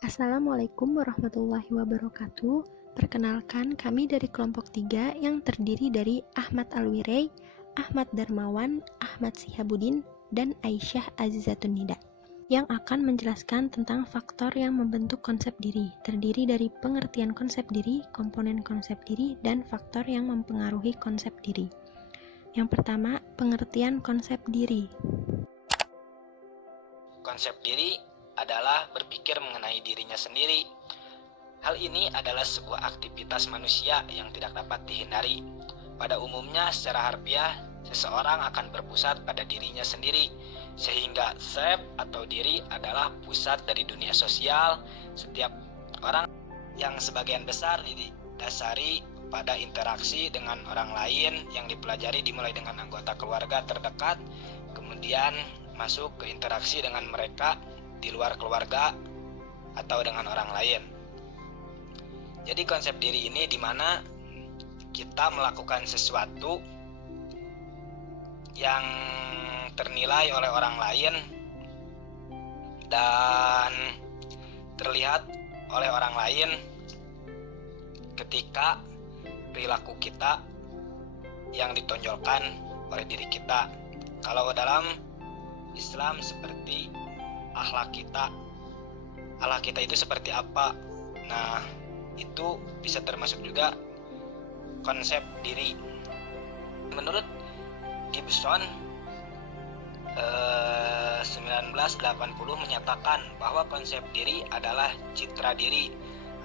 Assalamualaikum warahmatullahi wabarakatuh. Perkenalkan, kami dari kelompok 3 yang terdiri dari Ahmad Alwirey, Ahmad Darmawan, Ahmad Sihabudin, dan Aisyah Azizatun Nida, yang akan menjelaskan tentang faktor yang membentuk konsep diri, terdiri dari pengertian konsep diri, komponen konsep diri, dan faktor yang mempengaruhi konsep diri. Yang pertama, pengertian konsep diri. Konsep diri adalah berpikir mengenai dirinya sendiri. Hal ini adalah sebuah aktivitas manusia yang tidak dapat dihindari. Pada umumnya, secara harfiah, seseorang akan berpusat pada dirinya sendiri, sehingga self atau diri adalah pusat dari dunia sosial setiap orang yang sebagian besar didasari pada interaksi dengan orang lain yang dipelajari dimulai dengan anggota keluarga terdekat, kemudian masuk ke interaksi dengan mereka di luar keluarga atau dengan orang lain. Jadi konsep diri ini di mana kita melakukan sesuatu yang ternilai oleh orang lain dan terlihat oleh orang lain ketika perilaku kita yang ditonjolkan oleh diri kita. Kalau dalam Islam seperti akhlak kita itu seperti apa. Nah, itu bisa termasuk juga konsep diri. Menurut Gibson 1980 menyatakan bahwa konsep diri adalah citra diri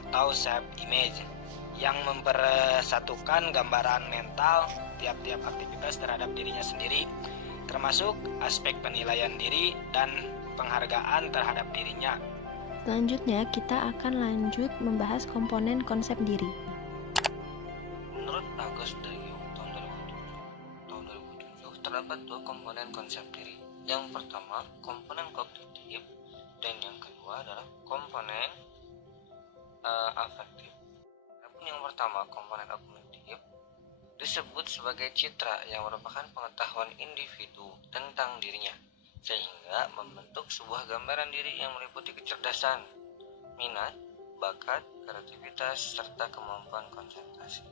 atau self image yang mempersatukan gambaran mental tiap-tiap aktivitas terhadap dirinya sendiri, termasuk aspek penilaian diri dan penghargaan terhadap dirinya. Selanjutnya, kita akan lanjut membahas komponen konsep diri. Menurut Agus Dayung tahun 2007 terdapat dua komponen konsep diri. Yang pertama, komponen kognitif, dan yang kedua adalah komponen afektif. Yang pertama, komponen kognitif disebut sebagai citra yang merupakan pengetahuan individu tentang dirinya, sehingga membentuk sebuah gambaran diri yang meliputi kecerdasan, minat, bakat, kreativitas, serta kemampuan konsentrasi.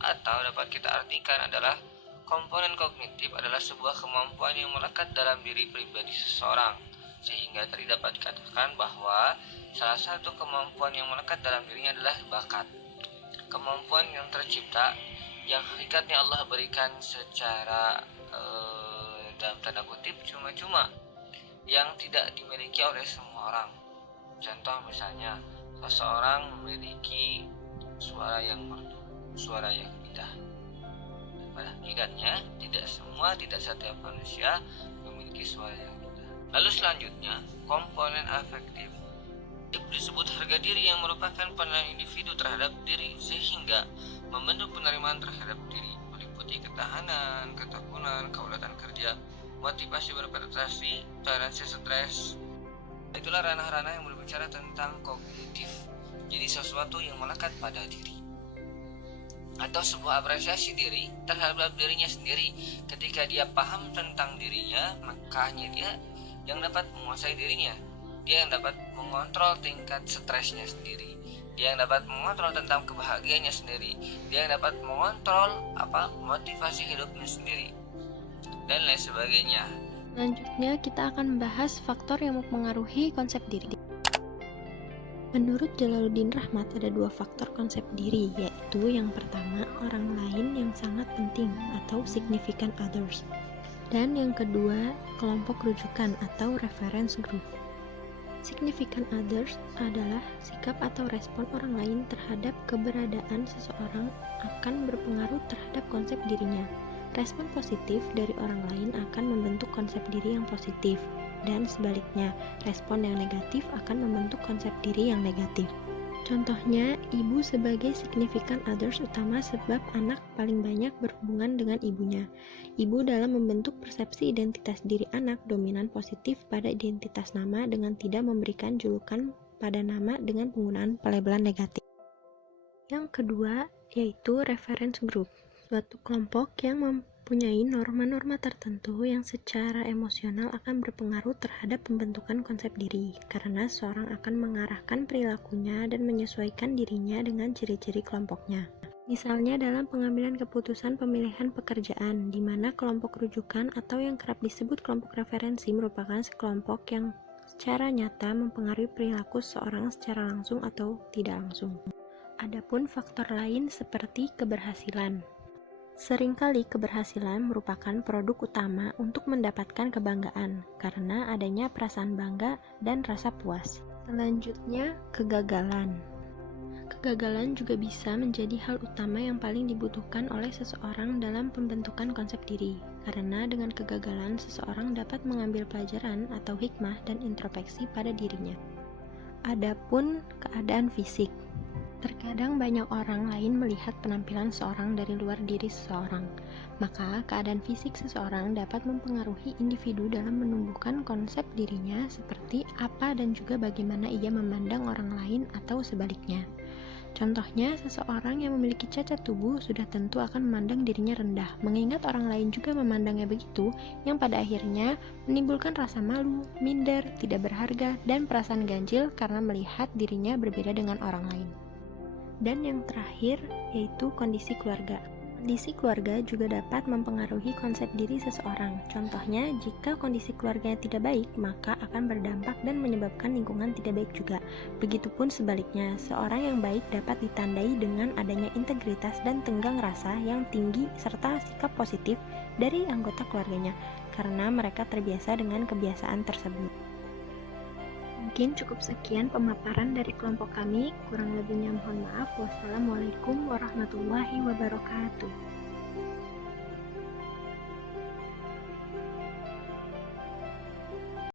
Atau dapat kita artikan adalah komponen kognitif adalah sebuah kemampuan yang melekat dalam diri pribadi seseorang, sehingga tadi dapat dikatakan bahwa salah satu kemampuan yang melekat dalam dirinya adalah bakat. Kemampuan yang tercipta yang hakikatnya Allah berikan secara dalam tanda kutip cuma-cuma, yang tidak dimiliki oleh semua orang. Contoh misalnya, seseorang memiliki suara yang merdu, suara yang indah. Pada hakikatnya tidak setiap manusia memiliki suara yang indah. Lalu selanjutnya, komponen afektif disebut harga diri yang merupakan penilaian individu terhadap diri, sehingga membentuk penerimaan terhadap diri, meliputi ketahanan, ketekunan, keulatan kerja, motivasi berprestasi, toleransi stres. Itulah ranah-ranah yang berbicara tentang kognitif, jadi sesuatu yang melekat pada diri atau sebuah apresiasi diri terhadap dirinya sendiri. Ketika dia paham tentang dirinya, makanya dia yang dapat menguasai dirinya. Dia yang dapat mengontrol tingkat stresnya sendiri. Dia yang dapat mengontrol tentang kebahagiaannya sendiri. Dia yang dapat mengontrol motivasi hidupnya sendiri, dan lain sebagainya. Selanjutnya, kita akan membahas faktor yang mempengaruhi konsep diri. Menurut Jalaluddin Rahmat, ada dua faktor konsep diri, yaitu yang pertama, orang lain yang sangat penting atau significant others, dan yang kedua, kelompok rujukan atau reference group. Significant others adalah sikap atau respon orang lain terhadap keberadaan seseorang akan berpengaruh terhadap konsep dirinya. Respon positif dari orang lain akan membentuk konsep diri yang positif, dan sebaliknya, respon yang negatif akan membentuk konsep diri yang negatif. Contohnya, ibu sebagai significant others utama sebab anak paling banyak berhubungan dengan ibunya. Ibu dalam membentuk persepsi identitas diri anak dominan positif pada identitas nama dengan tidak memberikan julukan pada nama dengan penggunaan pelabelan negatif. Yang kedua, yaitu reference group, suatu kelompok yang mempunyai norma-norma tertentu yang secara emosional akan berpengaruh terhadap pembentukan konsep diri, karena seseorang akan mengarahkan perilakunya dan menyesuaikan dirinya dengan ciri-ciri kelompoknya. Misalnya dalam pengambilan keputusan pemilihan pekerjaan, di mana kelompok rujukan atau yang kerap disebut kelompok referensi merupakan sekelompok yang secara nyata mempengaruhi perilaku seseorang secara langsung atau tidak langsung. Adapun faktor lain seperti keberhasilan. Seringkali keberhasilan merupakan produk utama untuk mendapatkan kebanggaan karena adanya perasaan bangga dan rasa puas. Selanjutnya, kegagalan. Kegagalan juga bisa menjadi hal utama yang paling dibutuhkan oleh seseorang dalam pembentukan konsep diri, karena dengan kegagalan seseorang dapat mengambil pelajaran atau hikmah dan introspeksi pada dirinya. Adapun keadaan fisik. Terkadang banyak orang lain melihat penampilan seorang dari luar diri seseorang, maka keadaan fisik seseorang dapat mempengaruhi individu dalam menumbuhkan konsep dirinya seperti apa dan juga bagaimana ia memandang orang lain atau sebaliknya. Contohnya, seseorang yang memiliki cacat tubuh sudah tentu akan memandang dirinya rendah, mengingat orang lain juga memandangnya begitu, yang pada akhirnya menimbulkan rasa malu, minder, tidak berharga, dan perasaan ganjil karena melihat dirinya berbeda dengan orang lain. Dan yang terakhir, yaitu kondisi keluarga. Kondisi keluarga juga dapat mempengaruhi konsep diri seseorang. Contohnya, jika kondisi keluarganya tidak baik, maka akan berdampak dan menyebabkan lingkungan tidak baik juga. Begitupun sebaliknya, seorang yang baik dapat ditandai dengan adanya integritas dan tenggang rasa yang tinggi serta sikap positif dari anggota keluarganya, karena mereka terbiasa dengan kebiasaan tersebut. Mungkin cukup sekian pemaparan dari kelompok kami, kurang lebihnya mohon maaf. Wassalamualaikum warahmatullahi wabarakatuh.